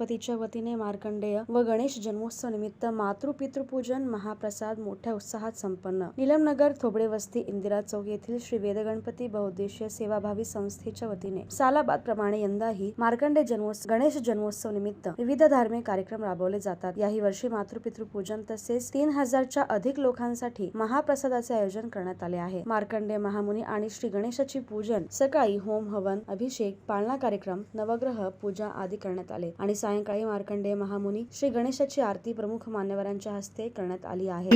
गणपतीच्या वतीने मार्कंडेय व गणेश जन्मोत्सव निमित्त मातृपितृपूजन महाप्रसाद मोठ्या उत्साहात संपन्न. निलमनगर थोबडे वस्ती इंदिरा चौक येथील श्री वेदगणपती बहुद्देशीय सेवाभावी संस्थेच्या वतीने सालाबाद प्रमाणे यंदाही मार्कंडे जन्मोत्सव गणेश जन्मोत्सव निमित्त विविध धार्मिक कार्यक्रम राबवले जातात. याही वर्षी मातृपितृपूजन तसेच तीन हजारच्या अधिक लोकांसाठी महाप्रसादाचे आयोजन करण्यात आले आहे. मार्कंडे महामुनी आणि श्री गणेशाची पूजन सकाळी होम हवन अभिषेक पाळणा कार्यक्रम नवग्रह पूजा आदी करण्यात आले आणि सायंकाळी मार्कंडेय महामुनी श्री गणेशाची आरती प्रमुख मान्यवरांच्या हस्ते करण्यात आली आहे.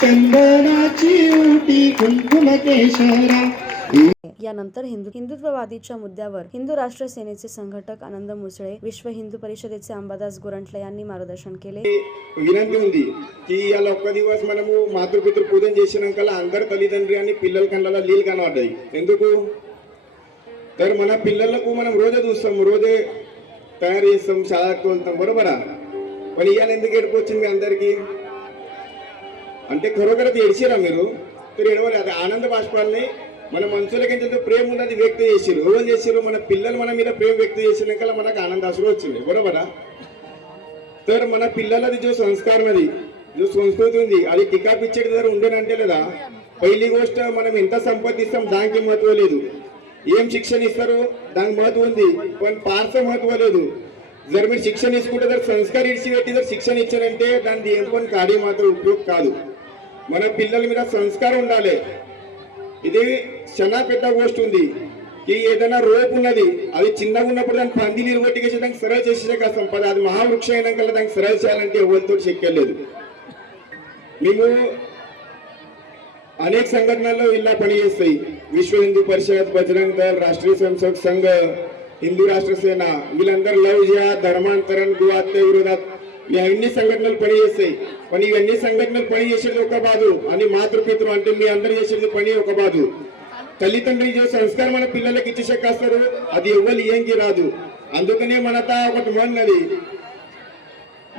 चंदनाची उटी कुंकुम केशरा यानंतर हिंदू हिंदुत्ववादीच्या मुद्द्यावर हिंदू राष्ट्र सेनेचे संघटक आनंद मुसळे विश्व हिंदू परिषदेचे अंबादास गुरंटले यांनी मार्गदर्शन केले వినంతి ఉంది ఈ ఇలా ఒక్క దివస్ మనము మాతృపితృ పూజన చేసినాక అందరు తల్లిదండ్రి అని పిల్లల కళ్ళలో నీళ్ళు కనబడ్డాయి ఎందుకు तर మన పిల్లలకు మనం రోజే చూస్తాం రోజే తయారు చేస్తాం శాలకు వెళ్తాం బరోబరా पण ఇవాళ ఎందుకు ఏడుపు మీ అందరికీ అంటే ఖరోఖర ఏడిచిరా మీరు మీరు ఏడవలే అది ఆనంద బాష్పాలని మన మనుషులకి ఎంతో ప్రేమ ఉన్నది వ్యక్తం చేసారు ఎవరు చేసారు మన పిల్లలు మన మీద ప్రేమ వ్యక్తం చేసినాక మనకు ఆనందాసులు వచ్చింది బరోబరా సార్ మన పిల్లలది జో సంస్కారం అది. జో సంస్కృతి ఉంది. అది టికా ఇచ్చేది దగ్గర ఉండేనంటే లేదా? పైలి గోష్ట మనం ఎంత సంపాదిస్తాం దానికి మహత్వం లేదు. ఏం శిక్షణ ఇస్తారు? దానికి మహత్వం ఉంది. పార్స మహత్వం లేదు. జర మీరు శిక్షణ తీసుకుంటే దాని సంస్కారం ఇచ్చి పెట్టి దాని శిక్షణ ఇచ్చారంటే దాని ఏం కొన్ని కార్యం మాత్రం ఉపయోగం కాదు. మన పిల్లల మీద సంస్కారం ఉండాలి. ఇది చాలా పెద్ద గోష్ఠి ఉంది. ఈ ఏదైనా రోపు ఉన్నది అది చిన్నగా ఉన్నప్పుడు దాన్ని పంది నీరు కొట్టికేసి దానికి సరళ చేసే కష్టం. పది అది మహావృక్షం అయినాక దానికి సరళ చేయాలంటే ఎవరితో శక్యలేదు మేము అనేక సంఘటనల్లో ఇలా పనిచేస్తాయి. విశ్వ హిందూ పరిషత్ బజరంగ్ దళ్ రాష్ట్రీయ స్వయంసేవక్ సంఘ హిందూ రాష్ట్ర సేన వీళ్ళందరూ లవ్ జిహాద్ ధర్మాంతరణ గువాత్య విరోధాత్ ఇవన్నీ సంఘటనలు పనిచేస్తాయి. కానీ ఇవన్నీ సంఘటనలు పనిచేసేది ఒక బాధు. అని మాతృపితృ అంటే మీ అందరు చేసేది పని ఒక బాధు. తల్లిదండ్రులు చేసే సంస్కారం మన పిల్లలకి ఇచ్చేసే కాస్తారు అది ఎవ్వరు ఏంకి రాదు. అందుకనే మనత ఒకటి మనది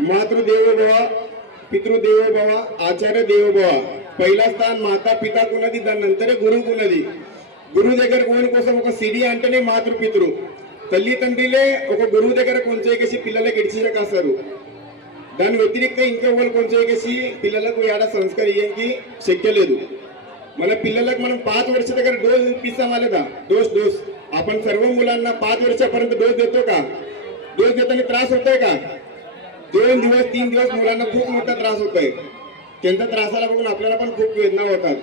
మాతృదేవోభవ పితృదేవోభవ ఆచార్య దేవోభవ పైలా స్థాన్ మాతా పితాకు ఉన్నది దాని అంతరే గురువుకు ఉన్నది గురువు దగ్గర పోయిన కోసం ఒక సిడి అంటేనే మాతృపితృ. తల్లిదండ్రులే ఒక గురువు దగ్గర కొంచెం పిల్లలకి ఇడిచేసే కాస్తారు దాని వ్యతిరేక్త ఇంకెవ్వరు కొంచెకేసి పిల్లలకు ఏడా సంస్కారం ఇయ్యంకి శక్య లేదు మన పిల్లలకు మనం पाच वर्ष దగ్గర डोस पिसावा లేదా डोस डोस आपण सर्व मुलांना पाच वर्षापर्यंत डोस देतो का डोस देताना त्रास होतोय का दोन दिवस तीन दिवस मुलांना खूप मोठा त्रास होतोय त्यांच्या त्रासाला बघून आपल्याला पण खूप वेदना होतात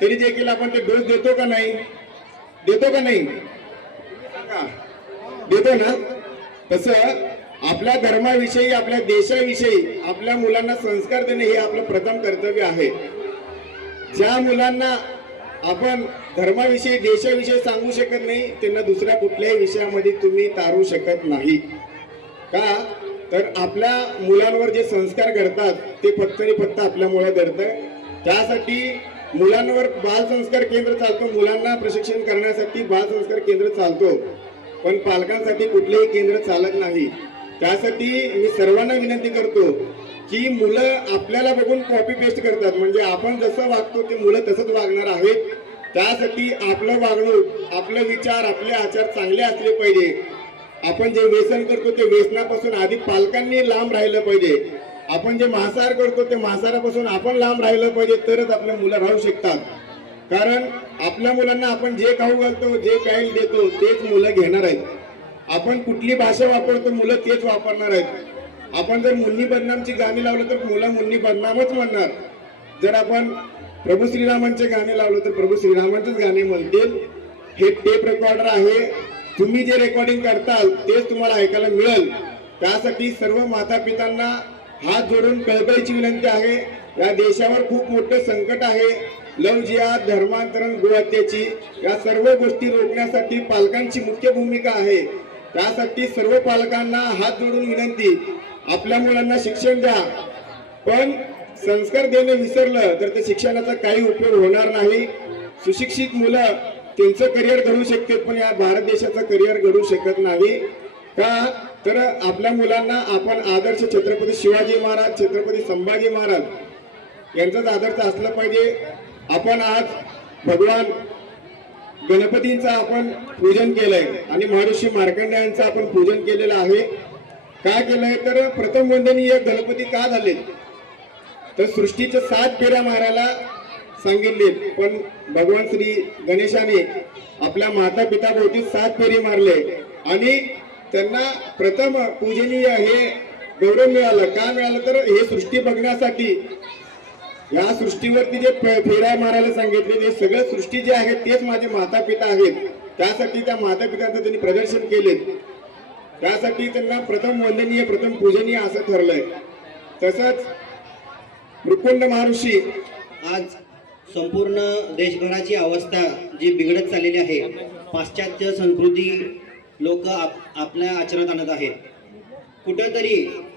तरी देखील आपण ते डोस देतो का नाही देतो का नाही सांगा. देतो ना तसं आपल्या धर्माविषयी आपल्या देशाविषयी आपल्या मुलांना संस्कार देणे हे आपलं प्रथम कर्तव्य आहे. ज्या मुलांना आपण धर्माविषयी देशाविषयी सांगू शकत नाही त्यांना दुसऱ्या कुठल्याही विषयामध्ये तुम्ही तारू शकत नाही. का? तर आपल्या मुलांवर जे संस्कार घडतात ते फक्त आणि फक्त आपल्यामुळे आहे त्यासाठी मुलांवर बालसंस्कार केंद्र चालतो मुलांना प्रशिक्षण करण्यासाठी बालसंस्कार केंद्र चालतो. पण पालकांसाठी कुठलेही केंद्र चालत नाही. त्यासाठी मी सर्वांना विनंती करतो की मुलं आपल्याला बघून कॉपी पेस्ट करतात. म्हणजे आपण जसं वागतो ते मुलं तसंच वागणार आहेत. त्यासाठी आपलं वागणूक आपले विचार आपले आचार चांगले असले पाहिजे. आपण जे व्यसन करतो ते व्यसनापासून आधी पालकांनी लांब राहिलं पाहिजे. आपण जे मांसाहार करतो ते मांसाहारापासून आपण लांब राहिलं पाहिजे तरच आपल्या मुलं राहू शकतात. कारण आपल्या मुलांना आपण जे खाऊ घालतो जे काही देतो तेच मुलं घेणार आहेत. आपण कुठली भाषा वापरतो मुलं तेच वापरणार आहेत. आपण जर मुन्नी बदनामची गाणी लावलं तर मुलं मुन्नी बदनामच म्हणणार. जर आपण प्रभू श्रीरामांचे गाणे लावलं तर प्रभू श्रीरामांचेच गाणे म्हणतील. हे टेप रेकॉर्डर आहे. तुम्ही जे रेकॉर्डिंग करताल तेच तुम्हाला ऐकायला मिळेल. त्यासाठी सर्व माता पितांना हात जोडून कळकळीची विनंती आहे. या देशावर खूप मोठं संकट आहे. लव जिया धर्मांतरण गोहत्येची या सर्व गोष्टी रोखण्यासाठी पालकांची मुख्य भूमिका आहे. त्यासाठी सर्व पालकांना हात जोडून विनंती. आपल्या मुलांना शिक्षण द्या. पण संस्कार देणं विसरलं तर त्या शिक्षणाचा काही उपयोग होणार नाही. सुशिक्षित मुलं त्यांचं करिअर घडू शकते पण या भारत देशाचं करिअर घडू शकत नाही. का? तर आपल्या मुलांना आपण आदर्श छत्रपती शिवाजी महाराज छत्रपती संभाजी महाराज यांचाच आदर्श असलं पाहिजे. आपण आज भगवान गणपतींचं आपण पूजन केलंय आणि महर्षी मार्कंडेयांचं आपण पूजन केलेलं आहे. का केलंय? तर प्रथम वंदनीय गणपती का झाले? तर सृष्टीच्या सात फेऱ्या मारायला सांगितले. पण भगवान श्री गणेशाने आपल्या माता पिता भोवती सात फेरी मारले. आणि त्यांना प्रथम पूजनीय हे गौरव मिळालं. का मिळालं? तर हे सृष्टी बघण्यासाठी या सृष्टीवरती जे फेऱ्या मारायला सांगितले ते सगळं सृष्टी जे आहे तेच माझे माता पिता आहेत. त्यासाठी त्या माता पितांचं त्यांनी प्रदर्शन केले. त्यासाठी त्यांना प्रथम वंदनीय प्रथम पूजनीय असं ठरलंय. तसंच मृकुंड महर्षी आज संपूर्ण देशभराची अवस्था जी बिघडत चाललेली आहे पाश्चात्य संस्कृती लोक आप आपल्या आचरणात आणत आहेत. कुठंतरी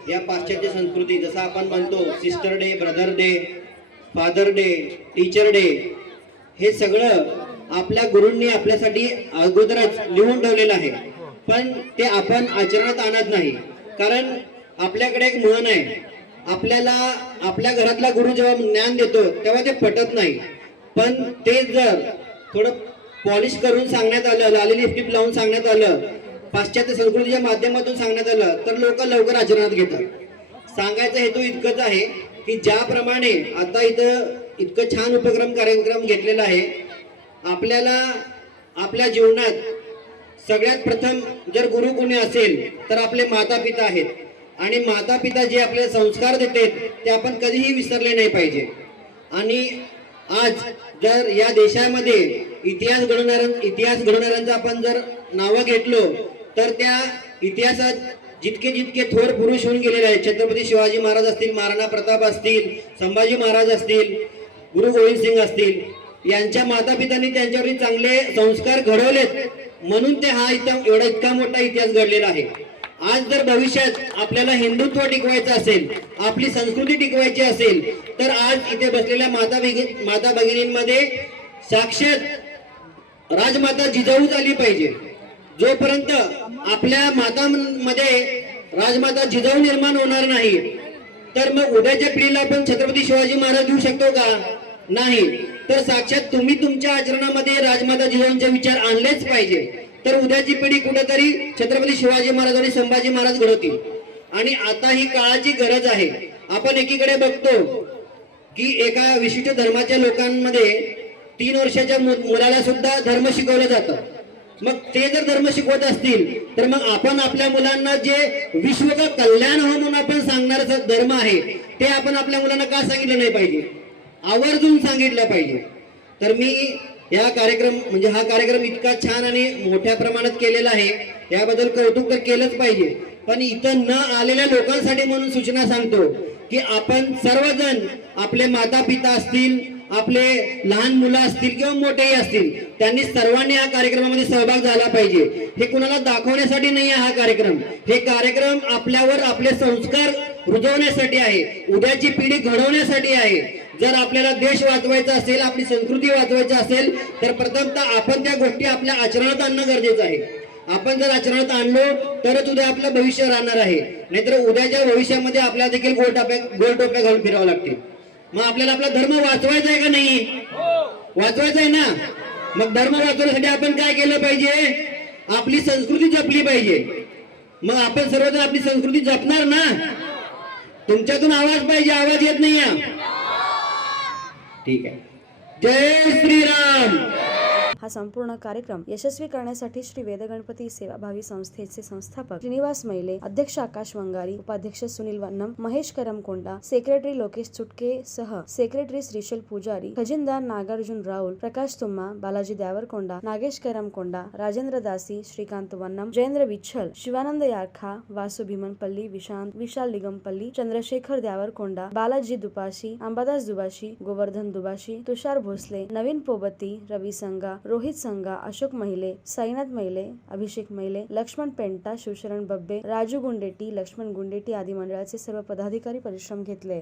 या पाश्चात्य संस्कृती जसं आपण म्हणतो sister day brother day father day teacher day हे सगळं आपल्या गुरूंनी आपल्यासाठी अगोदरच लिहून ठेवलेलं आहे. पण ते आपण आचरणात आणत नाही. कारण आपल्याकडे एक म्हण आहे. आपल्याला आपल्या घरातला गुरु जेव्हा ज्ञान देतो तेव्हा ते पटत नाही. पण ते जर थोडं पॉलिश करून सांगण्यात आलं लाली लिपस्टिक लावून सांगण्यात आलं पाश्चात्य संस्कृतीच्या माध्यमातून सांगण्यात आलं तर लोक लवकर आचरणात घेतात. सांगायचा हेतू इतकंच आहे की ज्याप्रमाणे आता इथं इतकं छान उपक्रम कार्यक्रम घेतलेला आहे आपल्याला आपल्या जीवनात सगळ्यात प्रथम जर गुरु कोणी असेल तर आपले माता पिता आहेत. आणि माता पिता जे आपले संस्कार देतात ते आपण कधीही विसरले नाही पाहिजे. आणि आज जर या देशामध्ये इतिहास घडवणाऱ्या इतिहास घडवणाऱ्यांचं आपण जर नावं घेतलो तर त्या इतिहासात जितके जितके थोर पुरुष होऊन गेलेले आहेत छत्रपती शिवाजी महाराज असतील महाराणा प्रताप असतील संभाजी महाराज असतील गुरु गोविंद सिंग असतील यांच्या माता पितांनी त्यांच्यावरती चांगले संस्कार घडवलेत. म्हणून ते हा इथं एवढा इतका मोठा इतिहास घडलेला आहे. आज जर भविष्यात आपल्याला हिंदुत्व टिकवायचं असेल आपली संस्कृती टिकवायची असेल तर आज इथे बसलेल्या माता माता भगिनींमध्ये साक्षात राजमाता जिजाऊच आली पाहिजे. जोपर्यंत आपल्या मातांमध्ये राजमाता जिजाऊ निर्माण होणार नाही तर मग उद्याच्या पिढीला आपण छत्रपती शिवाजी महाराज देऊ शकतो का? नाही. तर साक्षात तुम्ही तुमच्या आचरणामध्ये राजमाता जिजाऊंचे विचार आणलेच पाहिजे. तर उद्याची पिढी कुठेतरी छत्रपती शिवाजी महाराज आणि संभाजी महाराज घडवतील. आणि आता ही काळाची गरज आहे. आपण एकीकडे बघतो की एका विशिष्ट धर्माच्या लोकांमध्ये तीन वर्षाच्या मु- मुलाला सुद्धा धर्म शिकवलं जातं. मग ते जर धर्म शिकवत असतील तर मग आपण आपल्या मुलांना जे विश्वचं कल्याण हो म्हणून आपण सांगणार धर्म आहे ते आपण आपल्या मुलांना का सांगितलं नाही पाहिजे? आवर्जून सांगितलं पाहिजे. तर मी या कार्यक्रम म्हणजे हा कार्यक्रम इतका छान आणि मोठ्या प्रमाणात केलेला आहे याबद्दल कौतुक तर केलंच पाहिजे. पण इथं न आलेल्या लोकांसाठी म्हणून सूचना सांगतो की आपण सर्वजण आपले माता पिता असतील आपले लहान मुलं असतील किंवा मोठेही असतील त्यांनी सर्वांनी या कार्यक्रमामध्ये सहभाग झाला पाहिजे. हे कुणाला दाखवण्यासाठी नाही आहे हा कार्यक्रम. हे कार्यक्रम आपल्यावर आपले संस्कार रुजवण्यासाठी आहे. उद्याची पिढी घडवण्यासाठी आहे. जर आपल्याला देश वाचवायचा असेल आपली संस्कृती वाचवायची असेल तर प्रथमतः आपण त्या गोष्टी आपल्या आचरणात आणणं गरजेचं आहे. आपण जर आचरणात आणलो तरच उद्या आपलं भविष्य राहणार आहे. नाहीतर उद्याच्या भविष्यामध्ये आपल्याला देखील गोल टोप्या गोल टोप्या घालून फिरावं लागतील. मग आपल्याला आपला धर्म वाचवायचा आहे का नाही? वाचवायचा आहे ना? मग धर्म वाचवण्यासाठी आपण काय केलं पाहिजे? आपली संस्कृती जपली पाहिजे. मग आपण सर्वजण आपली संस्कृती जपणार ना? तुमच्यातून आवाज पाहिजे आवाज येत नाही ठीक आहे. जय श्रीराम. हा संपूर्ण कार्यक्रम यशस्वी करण्यासाठी श्री वेदगणपती सेवाभावी संस्थेचे संस्थापक श्रीनिवास मैले अध्यक्ष आकाश वंगारी उपाध्यक्ष सुनील वन्नम महेश करमकोंडा सेक्रेटरी लोकेश चुटके सह सेक्रेटरी श्रीशल पुजारी खजिनदार नागार्जुन राऊल प्रकाश तुम्मा बालाजी द्यावरकोंडा नागेश करमकोंडा राजेंद्र दासी श्रीकांत वन्नम जयेंद्र विच्छल शिवानंद यारखा वासु भीमनपल्ली विशांत विशाल निगमपल्ली चंद्रशेखर द्यावरकोंडा बालाजी दुपाशी अंबादास दुबाशी गोवर्धन दुबाशी तुषार भोसले नवीन पोबती रवी संगा रोह रोहित संघा अशोक महिले साईनाथ महिले अभिषेक महिले लक्ष्मण पेंटा शिवशरण बब्बे राजू गुंडेटी लक्ष्मण गुंडेटी आदी मंडळाचे सर्व पदाधिकारी परिश्रम घेतले.